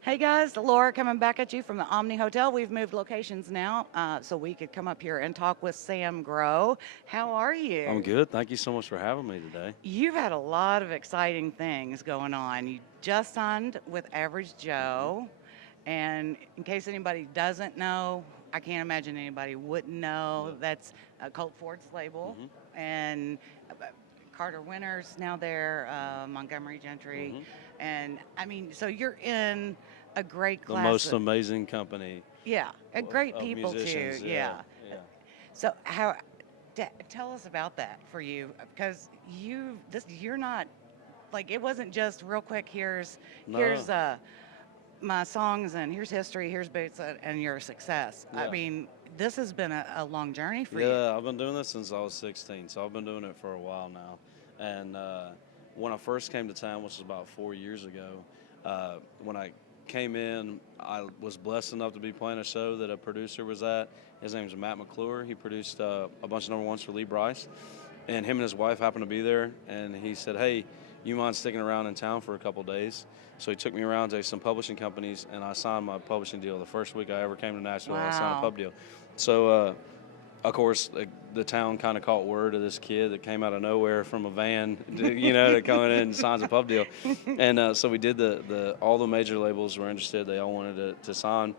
Hey guys, Laura coming back at you from the Omni Hotel. We've moved locations now, so we could come up here and talk with Sam Grow. How are I'm you? good. Thank you so much for having me today. You've had a lot of exciting things going on. You just signed with Average hmm Joe, and in case anybody doesn't know, I can't imagine anybody wouldn't know. Yep. That's Colt Ford's label, hmm and Carter Winters now there, Montgomery Gentry, hmm and I mean, so you're in a great The class most of. amazing company Yeah, great of people too. musicians. Yeah, Yeah. yeah. So how? Tell us about that for you, because you're not like it wasn't just real quick. Here's No, my songs and here's history. Here's boots and your success. I yeah. mean, this has been a long journey for you. Yeah, I've been doing this since I was 16, so I've been doing it for a while now. And when I first came to town, which was about 4 years ago, when I came in, I was blessed enough to be playing a show that a producer was at. His name is Matt McClure. He produced a bunch of number ones for Lee Brice. And him and his wife happened to be there, and he said, "Hey, you mind sticking around in town for a couple days?" So he took me around to some publishing companies, and I signed my publishing deal. The first week I ever came to Nashville, I signed a Wow. pub deal. So, of course, the town kind of caught word of this kid that came out of nowhere from a van, to coming in and signs a pub deal. And so we did all the major labels were interested. They all wanted to sign,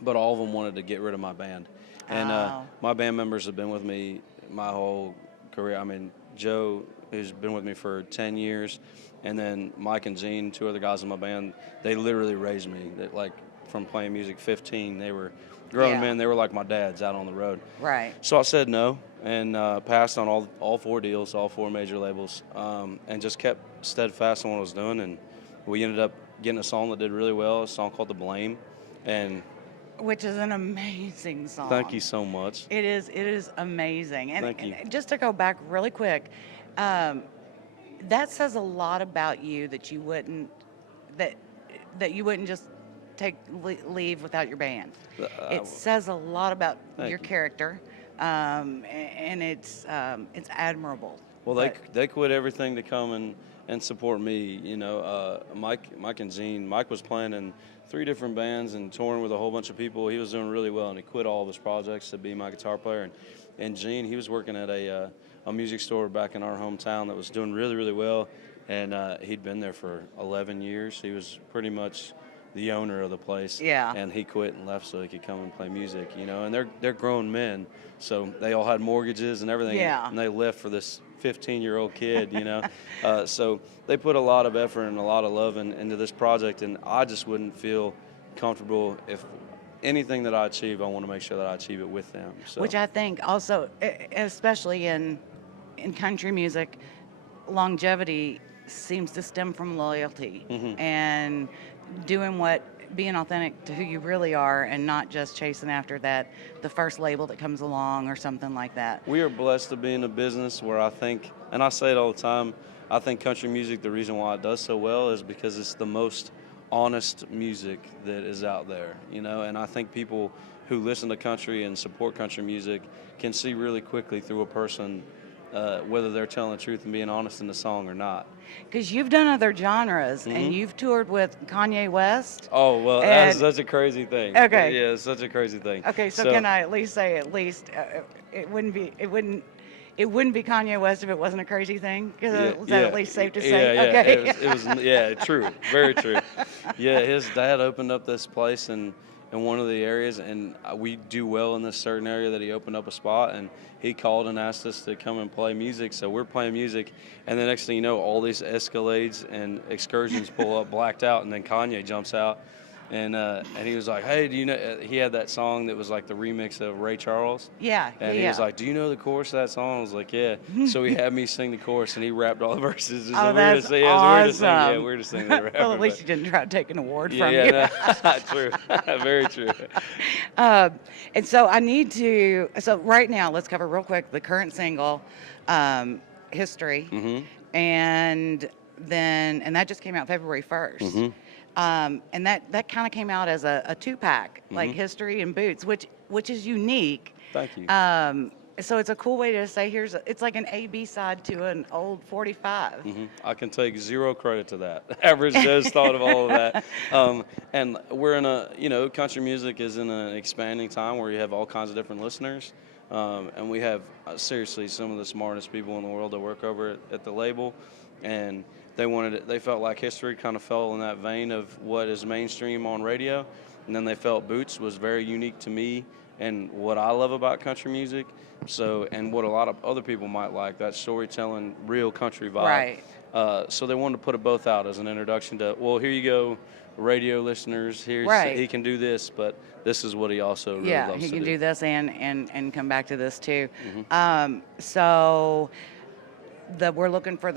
but all of them wanted to get rid of my band. And Oh, my band members have been with me my whole career. I mean, Joe, who's been with me for 10 years, and then Mike and Gene, two other guys in my band, they literally raised me. That like from playing music 15, they were grown yeah. men. They were like my dads out on the road. Right. So I said no and passed on all four deals, all four major labels, and just kept steadfast on what I was doing. And we ended up getting a song that did really well, a song called "The Blame," and Which is an amazing thank song. you so much. It is amazing. Thank you. And just to go back really quick, um, that says a lot about you that that you wouldn't just leave without your band. Uh, It says a lot about your Thank you. character, and it's admirable. Well, But they quit everything to come and support me. Mike and Gene. Mike was playing in three different bands and touring with a whole bunch of people. He was doing really well, and he quit all of his projects to be my guitar player. And Gene, he was working at a music store back in our hometown that was doing really really well, and he'd been there for 11 years. He was pretty much the owner of the place, yeah, and he quit and left so he could come and play music. And they're grown men, so they all had mortgages and everything, yeah. and they left for this 15-year-old kid. So they put a lot of effort and a lot of love into this project, and I just wouldn't feel comfortable if anything that I achieve, I want to make sure that I achieve it with them. So Which I think also, especially in country music, longevity seems to stem from loyalty hmm and doing what being authentic to who you really are and not just chasing after the first label that comes along or something like that. we are blessed to be in a business where I think, and I say it all the time, I think country music, the reason why it does so well is because it's the most honest music that is out there. And I think people who listen to country and support country music can see really quickly through a person whether they're telling the truth and being honest in the song or not. Because you've done other genres and hmm you've toured with Kanye West. Oh, well, that's And such a crazy thing. okay, Yeah, it's such a crazy thing. okay, so So, can I at least say it wouldn't be Kanye West if it wasn't a crazy thing? yeah, Is that yeah, at least safe to yeah, say? yeah. Okay. Yeah, true, very true. Yeah, his dad opened up this place in one of the areas, and we do well in this certain area that he opened up a spot, and he called and asked us to come and play music. So we're playing music, and the next thing you know, all these Escalades and excursions pull up, blacked out, and then Kanye jumps out. And he was like, "Hey, do you know?" He had that song that was like the remix of Ray Charles, Yeah, and he was yeah. like, "Do you know the chorus of that song?" I was like, "Yeah." So he had me sing the chorus, and he rapped all the verses. It's Oh, the that's weirdest thing. Yeah, it's the weirdest thing. Yeah, awesome. weirdest thing that ever Well, at happened. least you didn't try to take an award Yeah, from you. yeah, no, true, very true. Uh, and so so right now, let's cover real quick the current single, History, Mhm, and that just came out February 1st. mhm, And that kind of came out as a two-pack, like mhm. History and Boots, which is unique. Thank you. So it's a cool way to say it's like an A-B side to an old 45. I can take zero credit to that. Average Joe's thought of all of that. And we're in country music is in an expanding time where you have all kinds of different listeners. And we have seriously some of the smartest people in the world that work over at the label. And they felt like history kind of fell in that vein of what is mainstream on radio. And then they felt Boots was very unique to me and what I love about country music. So, and what a lot of other people might like, that storytelling, real country vibe. Right. So they wanted to put it both out as an introduction to, well, here you go, radio listeners. Here's Right. he can do this, but this is what he also really Yeah, loves he to can do this and come back to this too. Mm-hmm. So we're looking for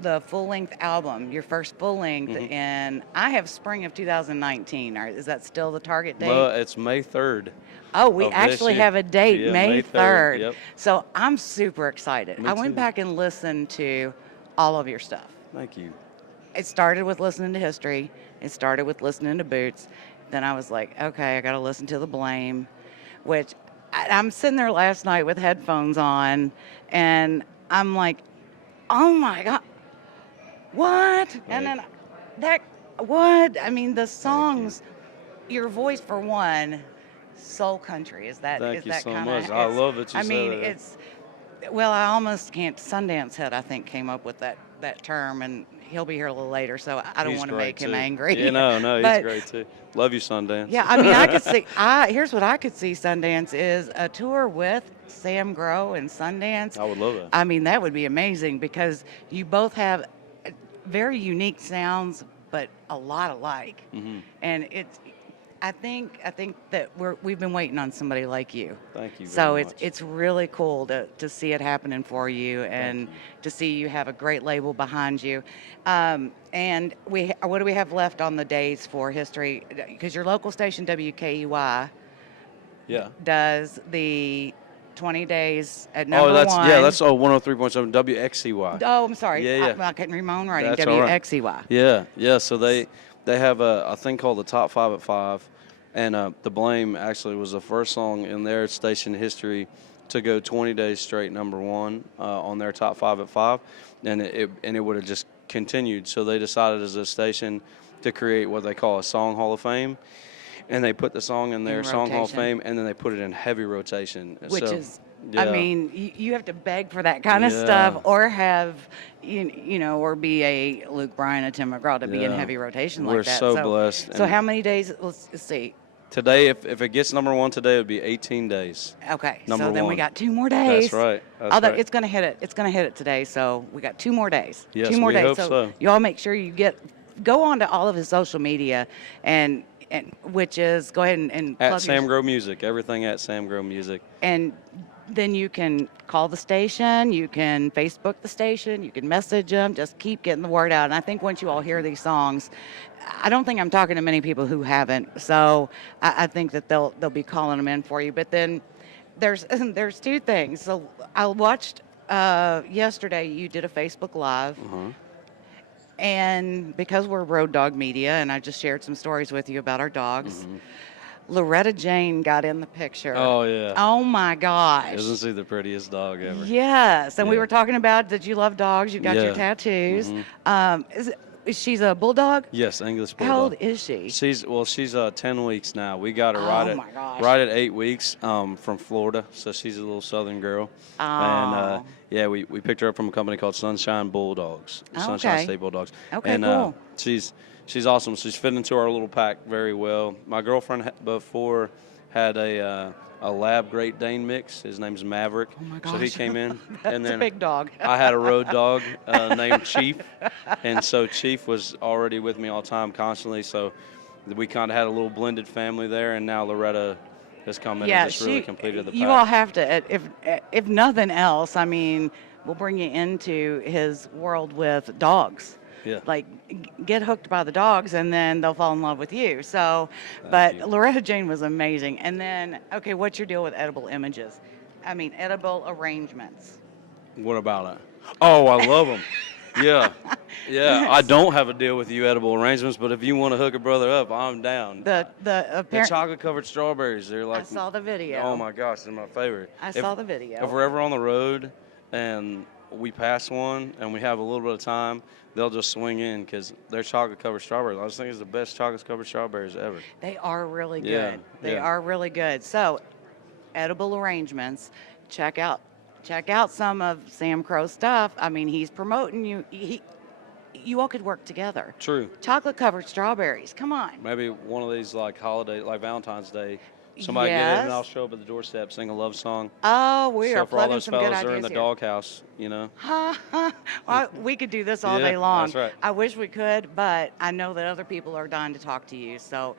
the full-length album, your first full-length, Mm-hmm. and I have spring of 2019. Is that still the target date? Well, it's May 3rd. Oh, we of this actually year. have a date, Yeah, May 3rd. 3rd. Yep. So I'm super excited. Me I went too. back and listened to all of your stuff. Thank you. It started with listening to history. It started with listening to Boots. Then I was like, okay, I got to listen to The Blame, which I'm sitting there last night with headphones on, and I'm like, oh my God, what? And then what? I mean, the songs, your voice for one, soul country. Is that Thank you that so kind much. of? I love that you I said mean, that. well, I almost can't. Sundance Head, I think, came up with that term, and he'll be here a little later, so I don't He's want to great, make him too. angry. Yeah, no, he's But, great too. Love you, Sundance. yeah, I mean, I could see. Here's what I could see. Sundance is a tour with Sam Grow and Sundance. I would love that. I mean, that would be amazing because you both have very unique sounds, but a lot alike. Mm-hmm. And I think that we've been waiting on somebody like you. Thank you very So much. it's really cool to see it happening for you and you. to see you have a great label behind you. And what do we have left on the days for history? Because your local station WKEY Yeah. does the 20 days at number that's one. that's 103.7 WXCY. Oh, I'm sorry. Yeah. I couldn't read my own writing. That's all right. WXEY. Yeah. So they have a thing called the Top 5 at 5, and The Blame actually was the first song in their station history to go 20 days straight number one on their Top 5 at 5, and it would have just continued. So they decided as a station to create what they call a Song Hall of Fame. And they put the song in their Song Hall of rotation. Fame, and then they put it in heavy rotation. Which So, is, yeah. I mean, you have to beg for that kind of Yeah. stuff, or have, or be a Luke Bryan, a Tim McGraw to be in Yeah. heavy rotation We're like that. so blessed. So And how many days? Let's see. today, if it gets number one today, it would be 18 days. Okay, Number so then we one. got 2 more days. That's right. Although it's going to hit it. It's going to hit it today. So we got 2 more days. Yes, 2 more we days. hope so. You all make sure you go on to all of his social media and which is go ahead and At plug Sam Grow Music, everything at Sam Grow Music. and then you can call the station, you can Facebook the station, you can message them, just keep getting the word out. And I think once you all hear these songs, I don't think I'm talking to many people who haven't. So I think that they'll be calling them in for you. But then there's 2 things. So I watched yesterday you did a Facebook Live. Uh-huh. And because we're Road Dog Media, and I just shared some stories with you about our dogs, Loretta Jane got in the picture. Oh, yeah. Oh, my gosh. Isn't she the prettiest dog ever? Yes. And we Yeah. were talking about that you love dogs. You got your Yeah. tattoos. Mhm. She's a bulldog? Yes, English Bulldog. How old is she? She's 10 weeks now. We got her Oh, my gosh. right at 8 weeks from Florida, so she's a little southern girl. And Oh. yeah, we picked her up from a company called Sunshine Bulldogs, Sunshine Okay. State Bulldogs. Okay, and cool. she's awesome. She's fit into our little pack very well. My girlfriend before had a lab Great Dane mix. His name's Maverick. Oh, my So he gosh. came in, That's and then a big dog. I had a road dog named Chief, and so Chief was already with me all the time, constantly. So we kind of had a little blended family there, and now Loretta has come in and just really completed the pack. You all have to, if nothing else, I mean, we'll bring you into his world with dogs. Yeah. Like, get hooked by the dogs, and then they'll fall in love with you. So, Thank you. Loretta Jane was amazing. And then, okay, what's your deal with edible images? I mean, edible arrangements. What about it? Oh, I love them. Yeah. Yeah. I don't have a deal with you edible arrangements, but if you want to hook a brother up, I'm down. The The apparent. chocolate covered strawberries, they're I like, saw the video. oh my gosh, they're my favorite. I If saw the video. if we're ever on the road and we pass one and we have a little bit of time, they'll just swing in because they're chocolate covered strawberries. I just think it's the best chocolate covered strawberries ever. They are really good. Yeah, They yeah. are really good. So, edible arrangements. Check out some of Sam Crow's stuff. I mean, he's promoting you. You all could work together. True. Chocolate covered strawberries. Come on. Maybe one of these like holiday, like Valentine's Day. Somebody get in Yes. and I'll show up at the doorstep, sing a love song. Oh, we So are for all plugging those some good fellas that are in ideas the here. doghouse, you know. Well, we could do this all Yeah, day long. that's right. I wish we could, but I know that other people are dying to talk to you. So,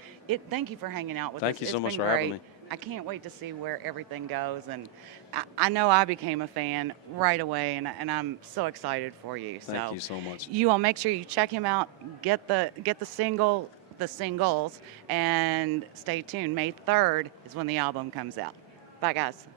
thank you for hanging out with us. Thank you so It's much been for having great. me. I can't wait to see where everything goes, and I know I became a fan right away, and I'm so excited for you. Thank you so much. You all make sure you check him out, get the singles, and stay tuned. May 3rd is when the album comes out. Bye, guys.